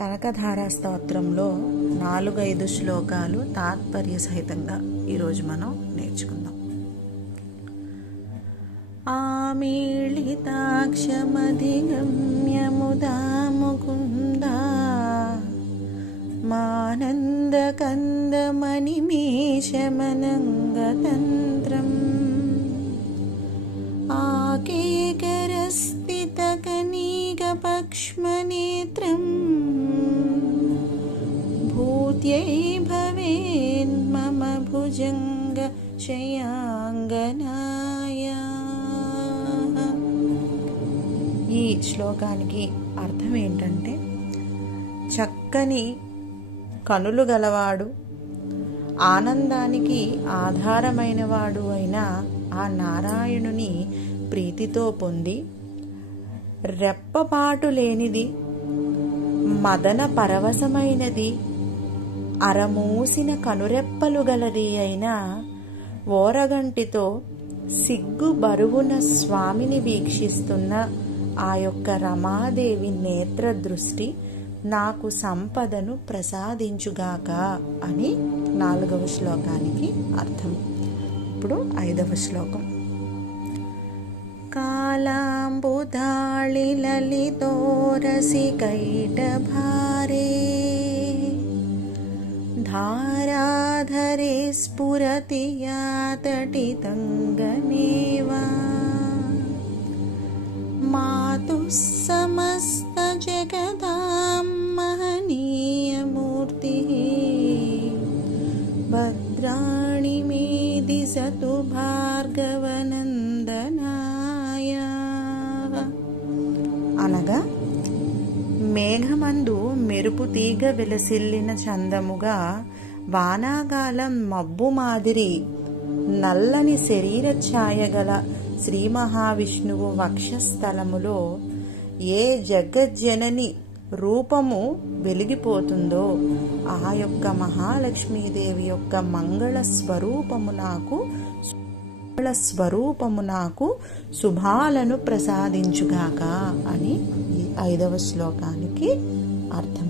కనకధార స్తోత్రంలో 4-5 శ్లోకాలు తాత్పర్య సహితంగా ఈరోజు మనం నేర్చుకుందాం. ఆమీళితాక్షమధిగమ్య ముదా ముకుందా మానందకందమణిమేషమనంగతంత్రం ఆకేకరస్థితకనీకపక్ష్మనేత్రం భూత్యై భవేన్మమ భుజంగ శయాంగనాయ. ఈ శ్లోకానికి అర్థం ఏంటంటే, చక్కని కనులు గలవాడు, ఆనందానికి ఆధారమైనవాడు అయిన ఆ నారాయణుని ప్రీతితో పొంది, రెప్పపాటు లేనిది, మదన పరవశమైనది, అరమూసిన కనురెప్పలు గలది అయిన ఓరగంటితో సిగ్గు బరువున స్వామిని వీక్షిస్తున్న ఆ యొక్క రమాదేవి నేత్ర దృష్టి నాకు సంపదను ప్రసాదించుగాక అని 4వ శ్లోకానికి అర్థం. ఇప్పుడు 5వ శ్లోకం. కాళాంబుధాళి లలితోరసి కైటభారే ధారాధరే స్ఫురతి యాతటితంగనేవా మాతుః సమస్త జగదాం మహనీయమూర్తిః భద్రాణి మే దిశతు భార్గవనందనాయ. అనగా, మేఘమందు మెరుపు తీగ విలసిల్లిన చందముగా వానాకాలం మబ్బు మాదిరి నల్లని శరీర ఛాయగల శ్రీ మహావిష్ణువు వక్షస్థలములో ఏ జగజ్జనని రూపము వెలిగిపోతుందో ఆ యొక్క మహాలక్ష్మీదేవి యొక్క మంగళ స్వరూపము నాకు శుభాలను ప్రసాదించుగాక అని ఈ 5వ శ్లోకానికి అర్థం.